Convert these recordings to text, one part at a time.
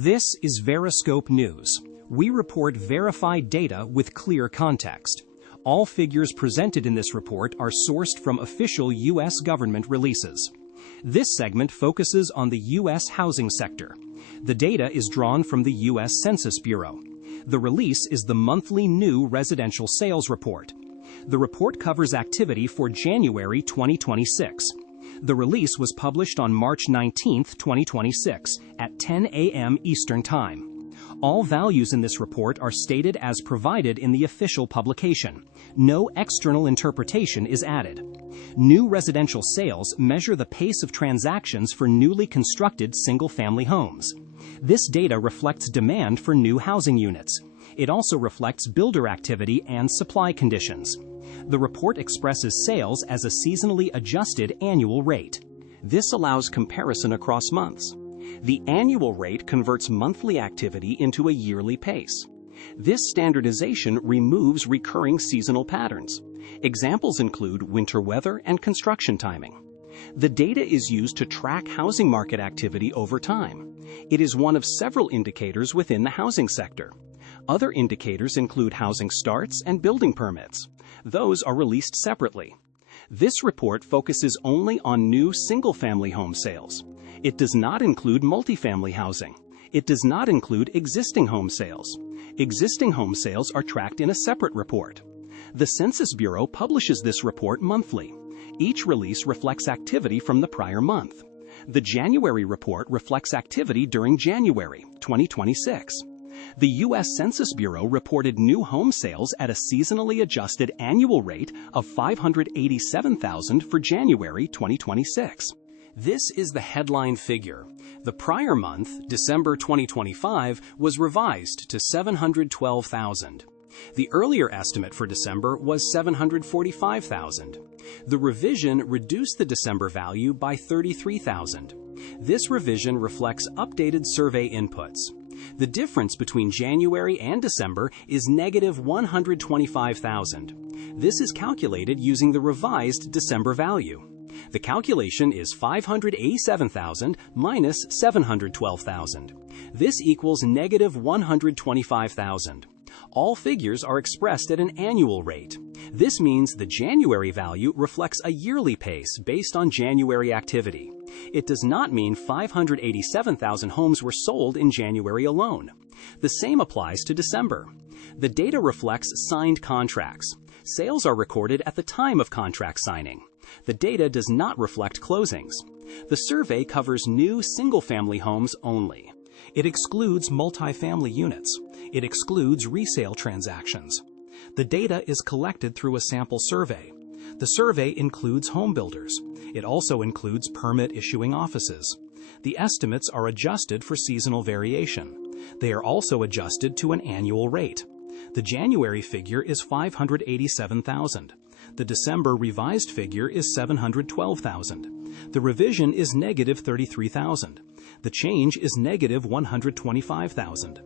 This is Veriscope News. We report verified data with clear context. All figures presented in this report are sourced from official U.S. government releases. This segment focuses on the U.S. housing sector. The data is drawn from the U.S. Census Bureau. The release is the monthly new residential sales report. The report covers activity for January 2026. The release was published on March 19, 2026, at 10 a.m. Eastern Time. All values in this report are stated as provided in the official publication. No external interpretation is added. New residential sales measure the pace of transactions for newly constructed single-family homes. This data reflects demand for new housing units. It also reflects builder activity and supply conditions. The report expresses sales as a seasonally adjusted annual rate. This allows comparison across months. The annual rate converts monthly activity into a yearly pace. This standardization removes recurring seasonal patterns. Examples include winter weather and construction timing. The data is used to track housing market activity over time. It is one of several indicators within the housing sector. Other indicators include housing starts and building permits. Those are released separately. This report focuses only on new single-family home sales. It does not include multifamily housing. It does not include existing home sales. Existing home sales are tracked in a separate report. The Census Bureau publishes this report monthly. Each release reflects activity from the prior month. The January report reflects activity during January 2026. The U.S. Census Bureau reported new home sales at a seasonally adjusted annual rate of 587,000 for January 2026. This is the headline figure. The prior month, December 2025, was revised to 712,000. The earlier estimate for December was 745,000. The revision reduced the December value by 33,000. This revision reflects updated survey inputs. The difference between January and December is negative 125,000. This is calculated using the revised December value. The calculation is 587,000 minus 712,000. This equals negative 125,000. All figures are expressed at an annual rate. This means the January value reflects a yearly pace based on January activity. It does not mean 587,000 homes were sold in January alone. The same applies to December. The data reflects signed contracts. Sales are recorded at the time of contract signing. The data does not reflect closings. The survey covers new single-family homes only. It excludes multifamily units. It excludes resale transactions. The data is collected through a sample survey. The survey includes home builders. It also includes permit-issuing offices. The estimates are adjusted for seasonal variation. They are also adjusted to an annual rate. The January figure is 587,000. The December revised figure is 712,000. The revision is negative 33,000. The change is negative 125,000.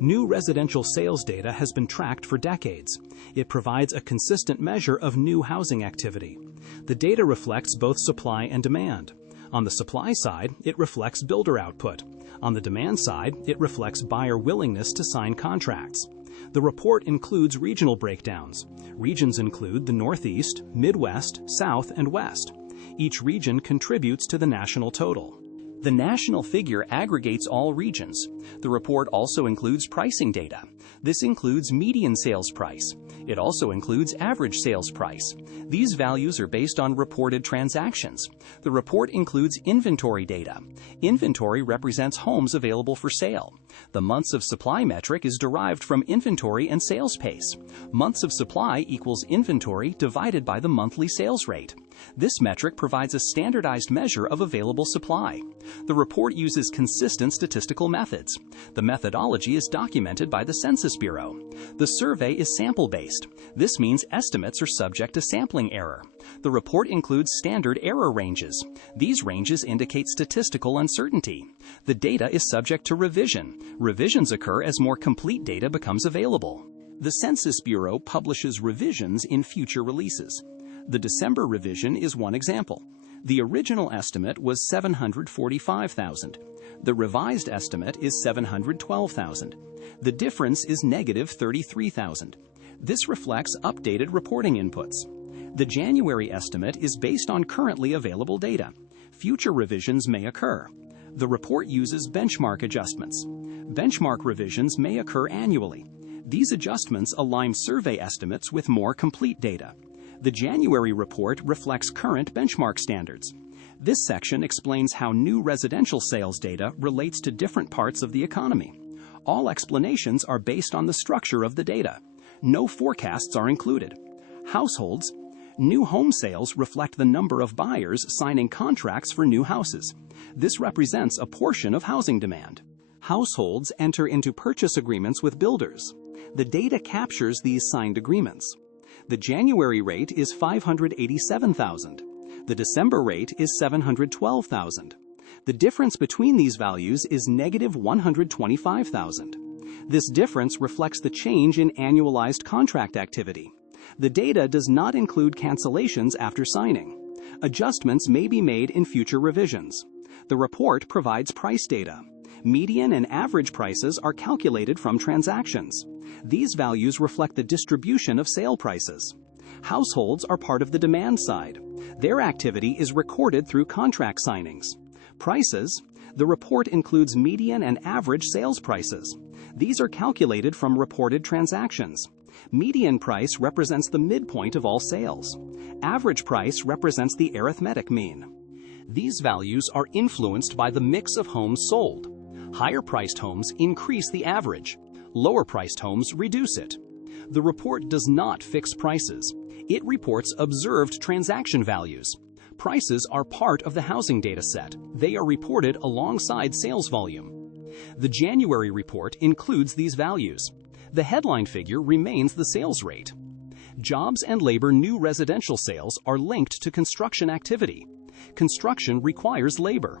New residential sales data has been tracked for decades. It provides a consistent measure of new housing activity. The data reflects both supply and demand. On the supply side, it reflects builder output. On the demand side, it reflects buyer willingness to sign contracts. The report includes regional breakdowns. Regions include the Northeast, Midwest, South, and West. Each region contributes to the national total. The national figure aggregates all regions. The report also includes pricing data. This includes median sales price. It also includes average sales price. These values are based on reported transactions. The report includes inventory data. Inventory represents homes available for sale. The months of supply metric is derived from inventory and sales pace. Months of supply equals inventory divided by the monthly sales rate. This metric provides a standardized measure of available supply. The report uses consistent statistical methods. The methodology is documented by the Census Bureau. The survey is sample-based. This means estimates are subject to sampling error. The report includes standard error ranges. These ranges indicate statistical uncertainty. The data is subject to revision. Revisions occur as more complete data becomes available. The Census Bureau publishes revisions in future releases. The December revision is one example. The original estimate was 745,000. The revised estimate is 712,000. The difference is negative 33,000. This reflects updated reporting inputs. The January estimate is based on currently available data. Future revisions may occur. The report uses benchmark adjustments. Benchmark revisions may occur annually. These adjustments align survey estimates with more complete data. The January report reflects current benchmark standards. This section explains how new residential sales data relates to different parts of the economy. All explanations are based on the structure of the data. No forecasts are included. Households. New home sales reflect the number of buyers signing contracts for new houses. This represents a portion of housing demand. Households enter into purchase agreements with builders. The data captures these signed agreements. The January rate is 587,000. The December rate is 712,000. The difference between these values is negative 125,000. This difference reflects the change in annualized contract activity. The data does not include cancellations after signing. Adjustments may be made in future revisions. The report provides price data. Median and average prices are calculated from transactions. These values reflect the distribution of sale prices. Households are part of the demand side. Their activity is recorded through contract signings. Prices. The report includes median and average sales prices. These are calculated from reported transactions. Median price represents the midpoint of all sales. Average price represents the arithmetic mean. These values are influenced by the mix of homes sold. Higher-priced homes increase the average. Lower-priced homes reduce it. The report does not fix prices. It reports observed transaction values. Prices are part of the housing data set. They are reported alongside sales volume. The January report includes these values. The headline figure remains the sales rate. Jobs and labor new residential sales are linked to construction activity. Construction requires labor.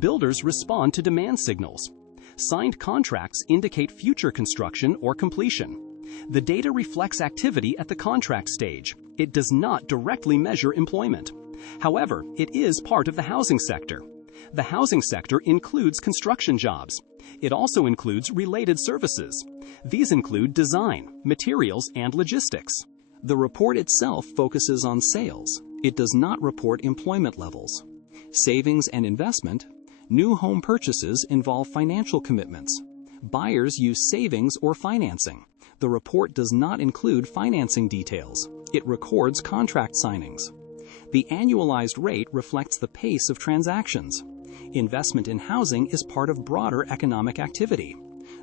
Builders respond to demand signals. Signed contracts indicate future construction or completion. The data reflects activity at the contract stage. It does not directly measure employment. However, it is part of the housing sector. The housing sector includes construction jobs. It also includes related services. These include design, materials, and logistics. The report itself focuses on sales. It does not report employment levels. Savings and investment. New home purchases involve financial commitments. Buyers use savings or financing. The report does not include financing details. It records contract signings. The annualized rate reflects the pace of transactions. Investment in housing is part of broader economic activity.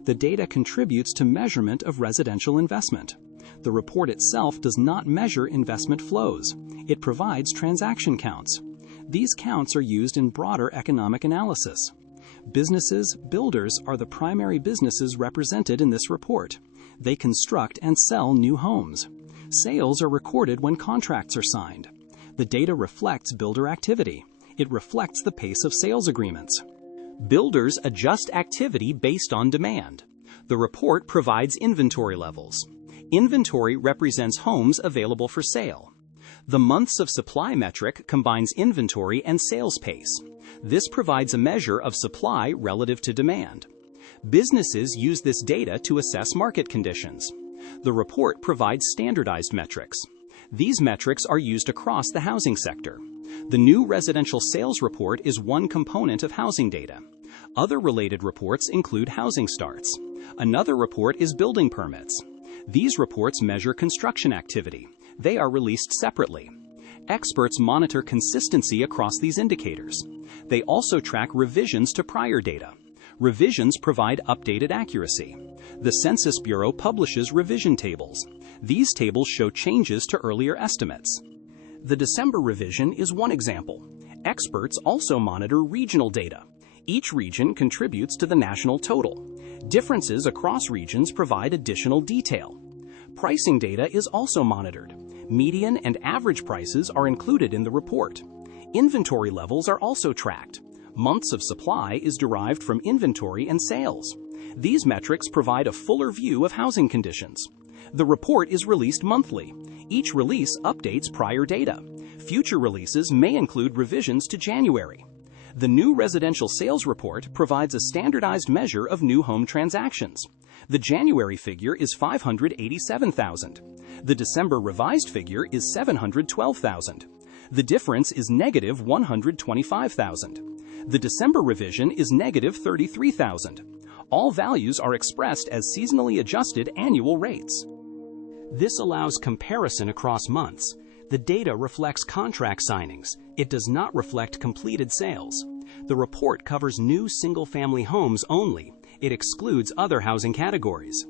The data contributes to measurement of residential investment. The report itself does not measure investment flows. It provides transaction counts. These counts are used in broader economic analysis. Businesses, builders are the primary businesses represented in this report. They construct and sell new homes. Sales are recorded when contracts are signed. The data reflects builder activity. It reflects the pace of sales agreements. Builders adjust activity based on demand. The report provides inventory levels. Inventory represents homes available for sale. The months of supply metric combines inventory and sales pace. This provides a measure of supply relative to demand. Businesses use this data to assess market conditions. The report provides standardized metrics. These metrics are used across the housing sector. The new residential sales report is one component of housing data. Other related reports include housing starts. Another report is building permits. These reports measure construction activity. They are released separately. Experts monitor consistency across these indicators. They also track revisions to prior data. Revisions provide updated accuracy. The Census Bureau publishes revision tables. These tables show changes to earlier estimates. The December revision is one example. Experts also monitor regional data. Each region contributes to the national total. Differences across regions provide additional detail. Pricing data is also monitored. Median and average prices are included in the report. Inventory levels are also tracked. Months of supply is derived from inventory and sales. These metrics provide a fuller view of housing conditions. The report is released monthly. Each release updates prior data. Future releases may include revisions to January. The new residential sales report provides a standardized measure of new home transactions. The January figure is 587,000. The December revised figure is 712,000. The difference is negative 125,000. The December revision is negative 33,000. All values are expressed as seasonally adjusted annual rates. This allows comparison across months. The data reflects contract signings. It does not reflect completed sales. The report covers new single-family homes only. It excludes other housing categories.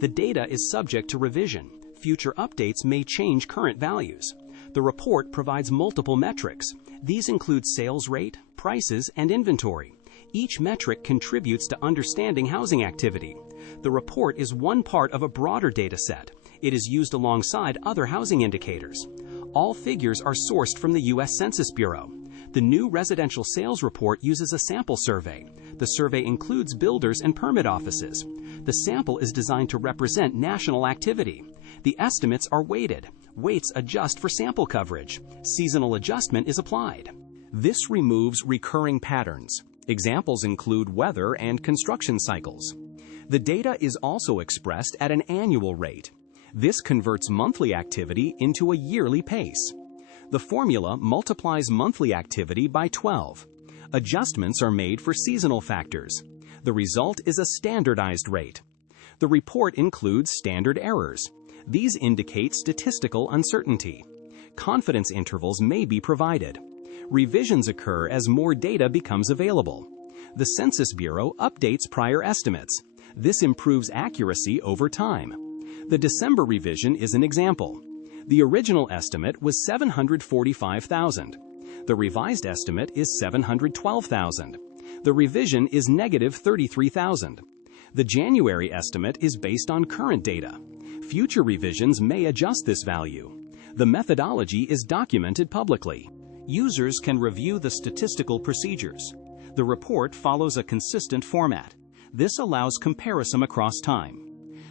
The data is subject to revision. Future updates may change current values. The report provides multiple metrics. These include sales rate, prices, and inventory. Each metric contributes to understanding housing activity. The report is one part of a broader data set. It is used alongside other housing indicators. All figures are sourced from the U.S. Census Bureau. The new residential sales report uses a sample survey. The survey includes builders and permit offices. The sample is designed to represent national activity. The estimates are weighted. Weights adjust for sample coverage. Seasonal adjustment is applied. This removes recurring patterns. Examples include weather and construction cycles. The data is also expressed at an annual rate. This converts monthly activity into a yearly pace. The formula multiplies monthly activity by 12. Adjustments are made for seasonal factors. The result is a standardized rate. The report includes standard errors. These indicate statistical uncertainty. Confidence intervals may be provided. Revisions occur as more data becomes available. The Census Bureau updates prior estimates. This improves accuracy over time. The December revision is an example. The original estimate was 745,000. The revised estimate is 712,000. The revision is negative 33,000. The January estimate is based on current data. Future revisions may adjust this value. The methodology is documented publicly. Users can review the statistical procedures. The report follows a consistent format. This allows comparison across time.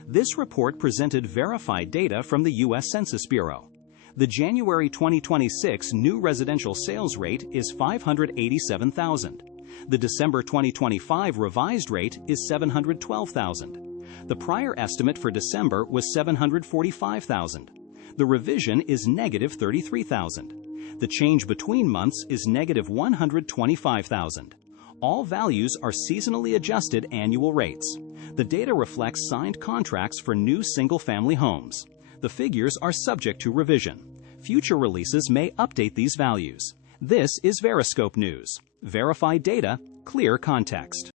This report presented verified data from the U.S. Census Bureau. The January 2026 new residential sales rate is 587,000. The December 2025 revised rate is 712,000. The prior estimate for December was 745,000. The revision is negative 33,000. The change between months is negative 125,000. All values are seasonally adjusted annual rates. The data reflects signed contracts for new single-family homes. The figures are subject to revision. Future releases may update these values. This is Veriscope News. Verified data, clear context.